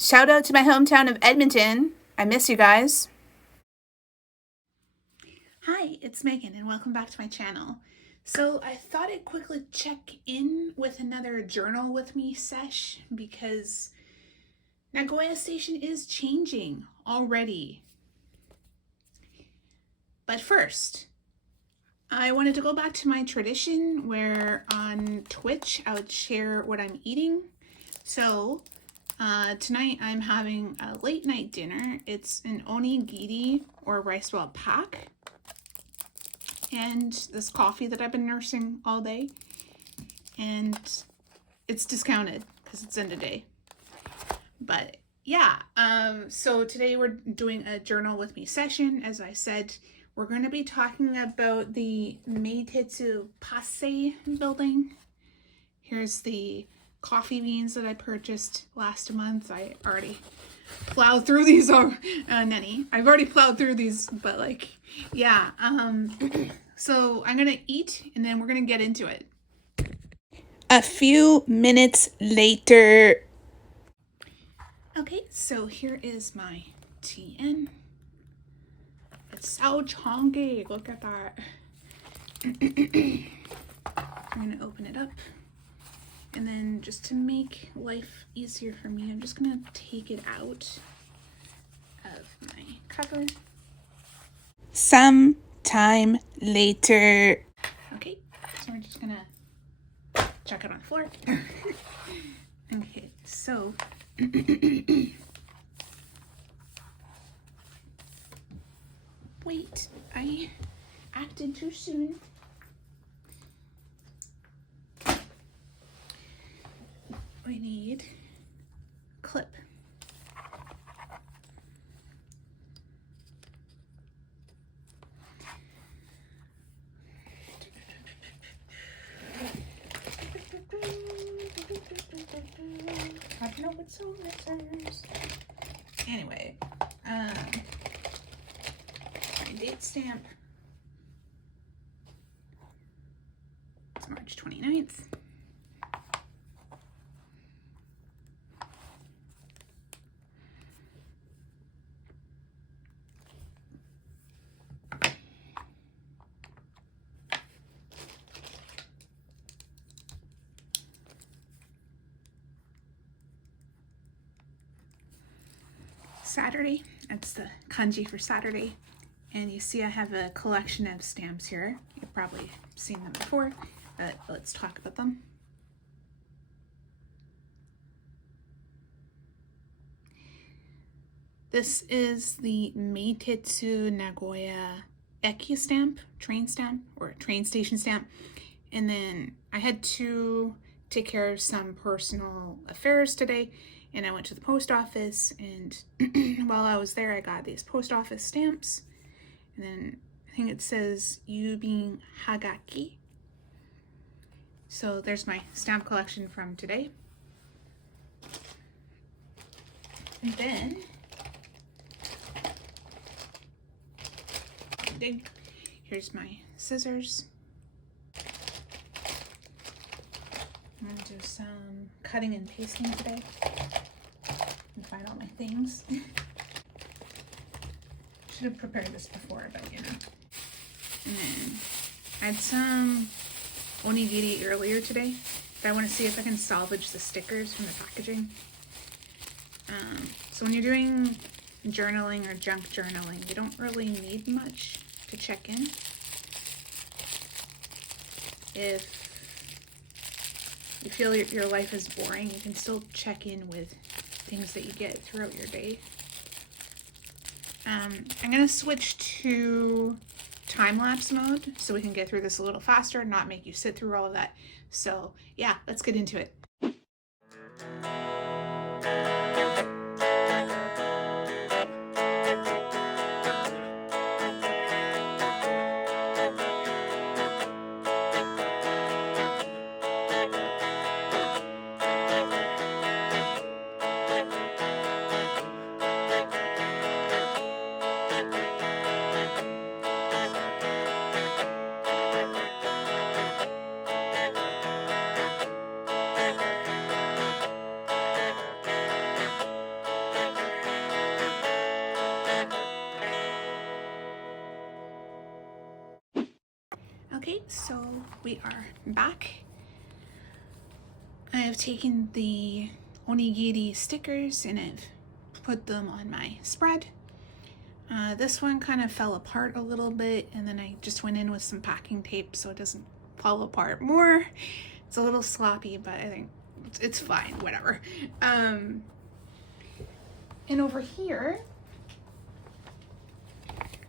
Shout out to my hometown of Edmonton. I miss you guys. Hi, it's Megan and welcome back to my channel. So I thought I'd quickly check in with another journal with me sesh because Nagoya Station is changing already. But first, I wanted to go back to my tradition where on Twitch I would share what I'm eating. So tonight I'm having a late night dinner. It's an onigiri or rice ball pack and this coffee that I've been nursing all day, and it's discounted because it's end of day. But yeah, so today we're doing a journal with me session. As I said, we're going to be talking about the Meitetsu building. Here's the coffee beans that I purchased last month. I already plowed through these, I've already plowed through these, but like, yeah. So I'm gonna eat and then we're gonna get into it. A few minutes later. Okay, so here is my TN. It's so chunky, look at that. I'm gonna open it up. And then just to make life easier for me, I'm just gonna take it out of my cover. Some time later. Okay, so we're just gonna chuck it on the floor. Okay, so wait, I acted too soon. We need a clip. I don't know what song this is. Anyway, my date stamp. It's March 29th. Saturday, that's the kanji for Saturday. And you see I have a collection of stamps here. You've probably seen them before, but let's talk about them. This is the Meitetsu Nagoya Eki stamp, train station stamp. And then I had to take care of some personal affairs today, and I went to the post office, and while I was there I got these post office stamps, and then I think it says Yubin Hagaki. So there's my stamp collection from today. And then here's my scissors. I'm gonna do some cutting and pasting today and find all my things. Should have prepared this before, but you know. And then I had some onigiri earlier today. I want to see if I can salvage the stickers from the packaging. So when you're doing journaling or junk journaling, you don't really need much to check in. If you feel your life is boring, you can still check in with things that you get throughout your day. I'm going to switch to time-lapse mode so we can get through this a little faster and not make you sit through all of that. So yeah, let's get into it. Okay, so we are back. I have taken the onigiri stickers and I've put them on my spread. This one kind of fell apart a little bit, and then I just went in with some packing tape so it doesn't fall apart more. It's a little sloppy, but I think it's fine, whatever. And over here,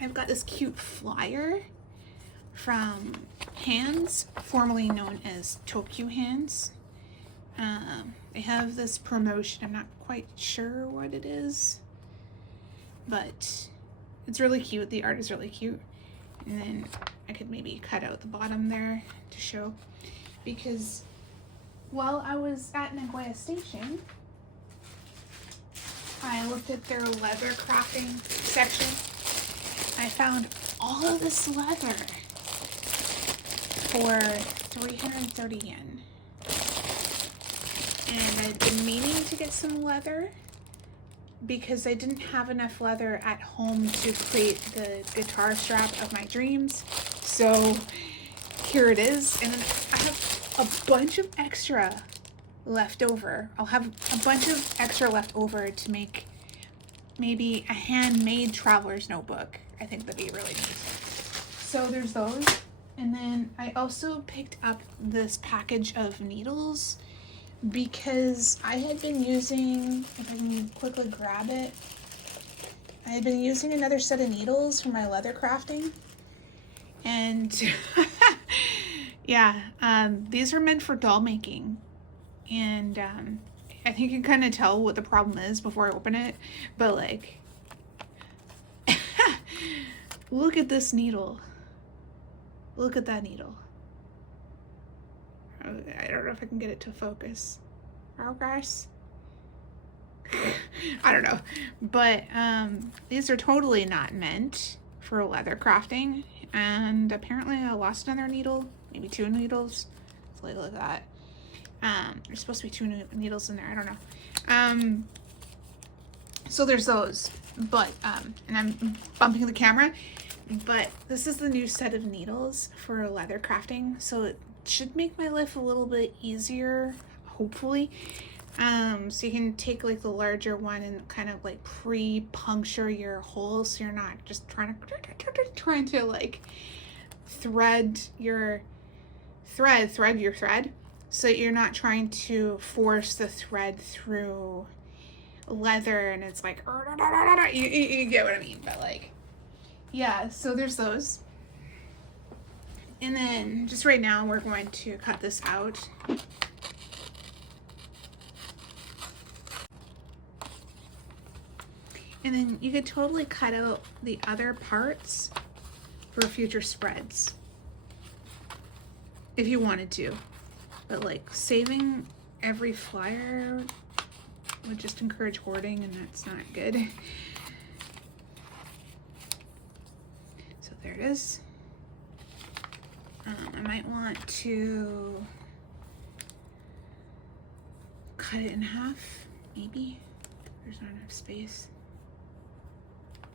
I've got this cute flyer from Hands, formerly known as Tokyo Hands. They have this promotion. I'm not quite sure what it is, but it's really cute. The art is really cute. And then I could maybe cut out the bottom there to show, because while I was at Nagoya Station, I looked at their leather crafting section. I found all of this leather for 330 yen. And I've been meaning to get some leather because I didn't have enough leather at home to create the guitar strap of my dreams. So here it is. And then I have a bunch of extra left over. I'll have a bunch of extra left over to make maybe a handmade traveler's notebook. I think that'd be really nice. So there's those. And then I also picked up this package of needles because I had been using, if I can quickly grab it, I had been using another set of needles for my leather crafting. And yeah, these are meant for doll making. And I think you can kind of tell what the problem is before I open it. But like, look at this needle. Look at that needle. I don't know if I can get it to focus. Oh gosh. I don't know. But these are totally not meant for leather crafting. And apparently I lost another needle. Maybe 2 needles. So like, look at that. There's supposed to be 2 needles in there. I don't know. So there's those. But, and I'm bumping the camera. But this is the new set of needles for leather crafting, so it should make my life a little bit easier, hopefully. So you can take like the larger one and kind of like pre-puncture your holes, so you're not just trying to like thread your thread, so you're not trying to force the thread through leather and it's like you get what I mean. But like, yeah, so there's those. And then just right now we're going to cut this out. And then you could totally cut out the other parts for future spreads if you wanted to. But like, saving every flyer would just encourage hoarding, and that's not good. There it is. I might want to cut it in half, maybe. There's not enough space.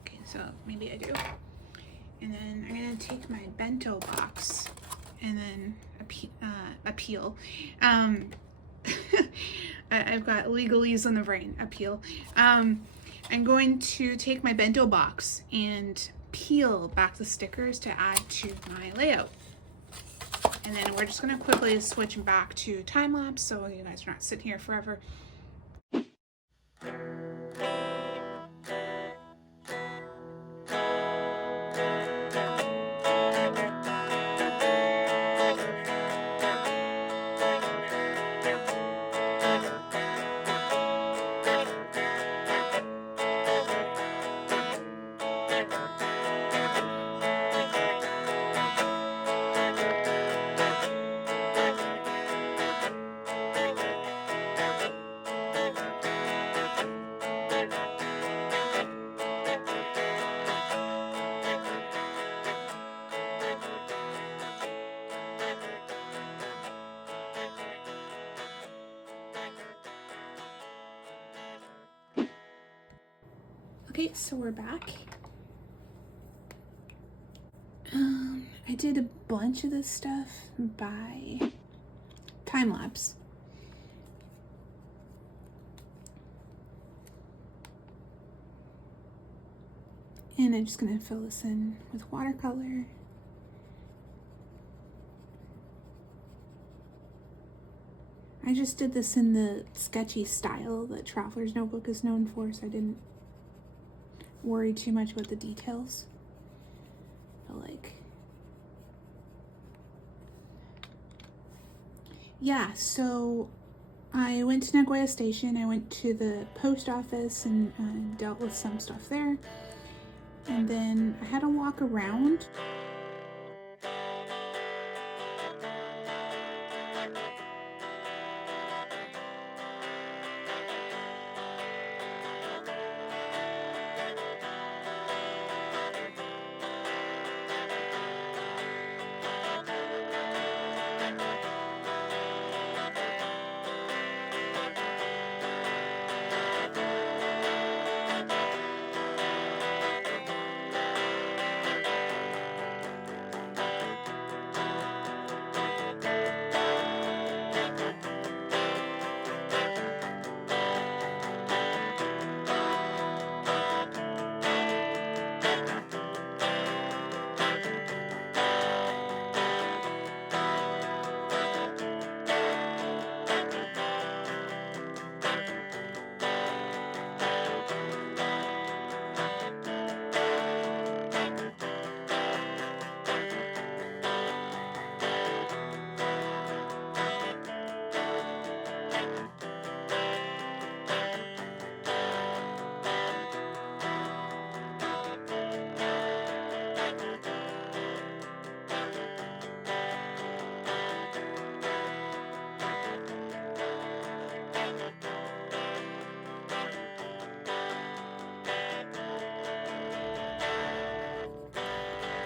Okay, so maybe I do. And then I'm gonna take my bento box and then appeal. I've got legalese on the brain. Appeal. I'm going to take my bento box and peel back the stickers to add to my layout. And then we're just going to quickly switch back to time lapse so you guys are not sitting here forever. Okay, so we're back. I did a bunch of this stuff by time lapse. And I'm just gonna fill this in with watercolor. I just did this in the sketchy style that Traveler's Notebook is known for, so I didn't worry too much about the details. But like, yeah, so I went to Nagoya Station, I went to the post office and dealt with some stuff there. And then I had to walk around.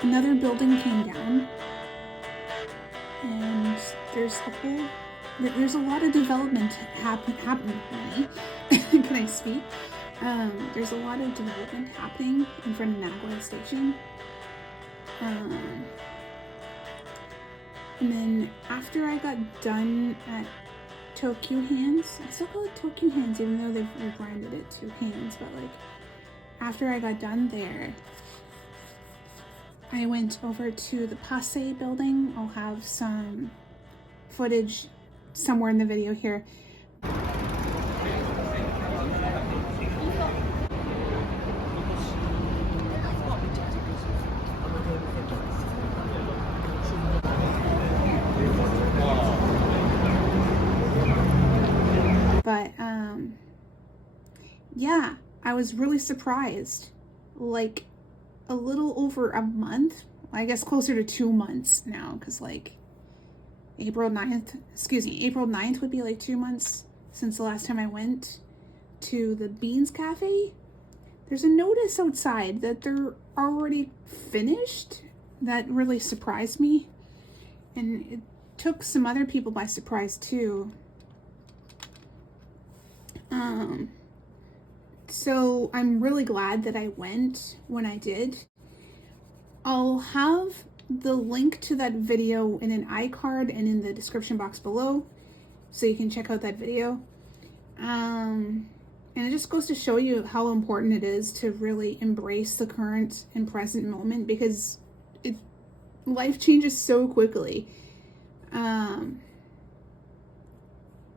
Another building came down, and there's a lot of development happening. Can I speak? There's a lot of development happening in front of Nagoya Station. And then after I got done at Tokyo Hands, I still call it Tokyo Hands even though they've rebranded it to Hands, but like after I got done there, I went over to the Passe building. I'll have some footage somewhere in the video here. But yeah, I was really surprised. Like a little over a month, I guess closer to 2 months now, because like April 9th would be like 2 months since the last time I went to the Beans Cafe. There's a notice outside that they're already finished. That really surprised me, and it took some other people by surprise too. So I'm really glad that I went when I did. I'll have the link to that video in an iCard and in the description box below, so you can check out that video. And it just goes to show you how important it is to really embrace the current and present moment, because life changes so quickly.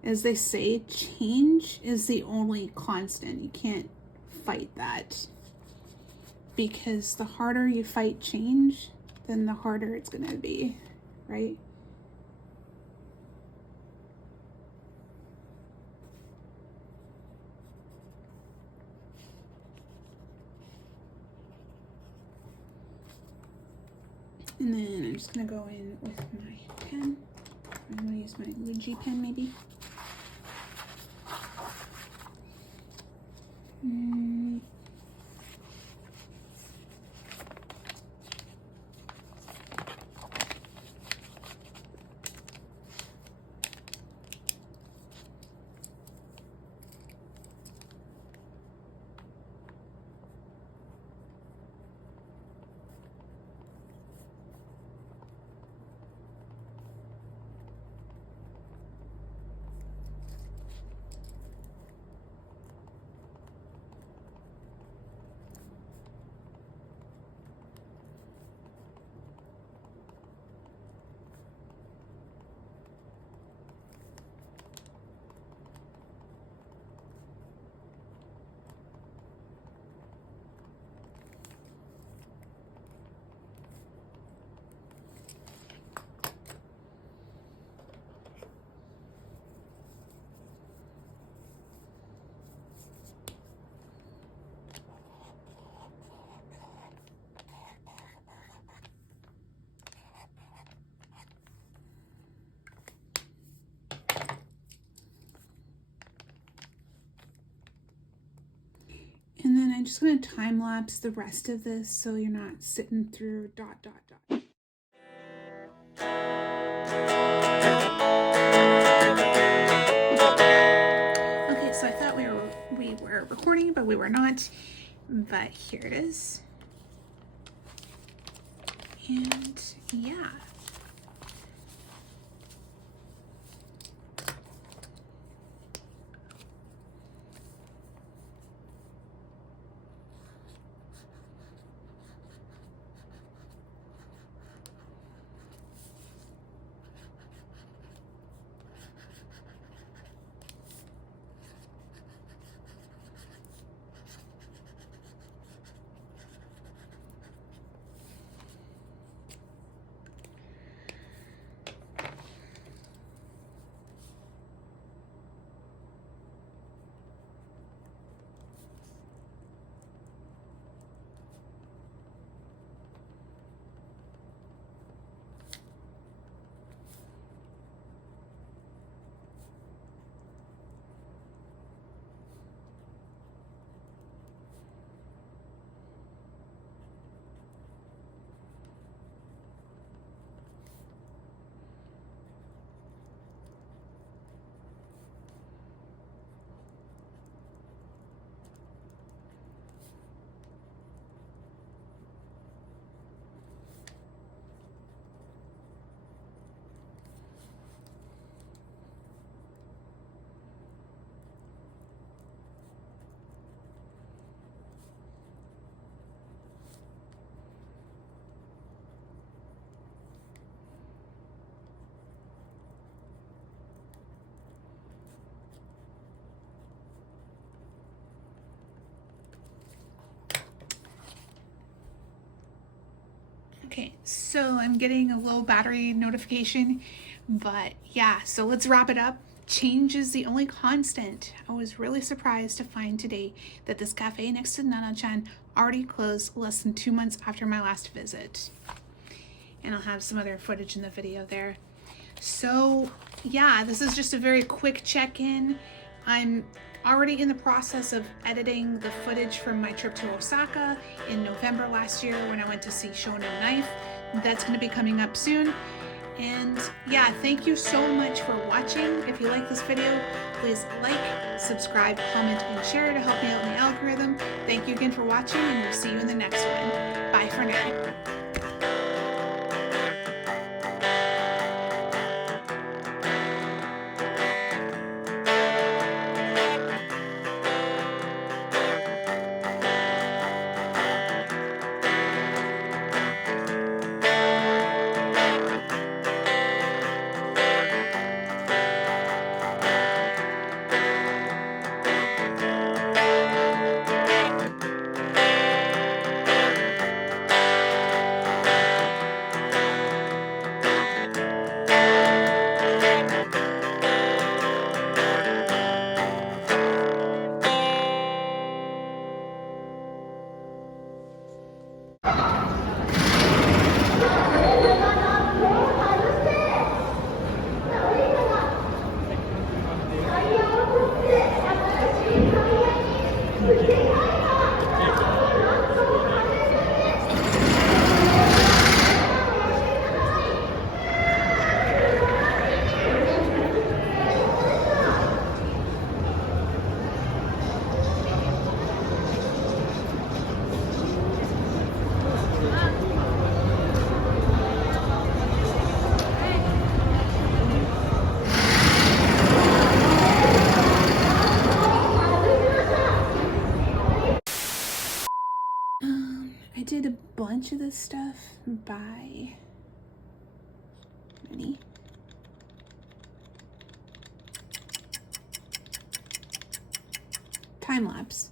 As they say, change is the only constant. You can't fight that, because the harder you fight change, then the harder it's gonna be, right? And then I'm just gonna go in with my pen. I'm gonna use my Lejack pen maybe. I'm just going to time lapse the rest of this so you're not sitting through ... Okay, so I thought we were recording, but we were not. But here it is. And yeah. Okay, so I'm getting a low battery notification, but yeah, so let's wrap it up. Change is the only constant. I was really surprised to find today that this cafe next to Nana-chan already closed less than 2 months after my last visit. And I'll have some other footage in the video there. So yeah, this is just a very quick check-in. I'm already in the process of editing the footage from my trip to Osaka in November last year when I went to see Shonen Knife. That's going to be coming up soon. And yeah, thank you so much for watching. If you like this video, please like, subscribe, comment, and share to help me out in the algorithm. Thank you again for watching, and we'll see you in the next one. Bye for now. I did a bunch of this stuff by time lapse.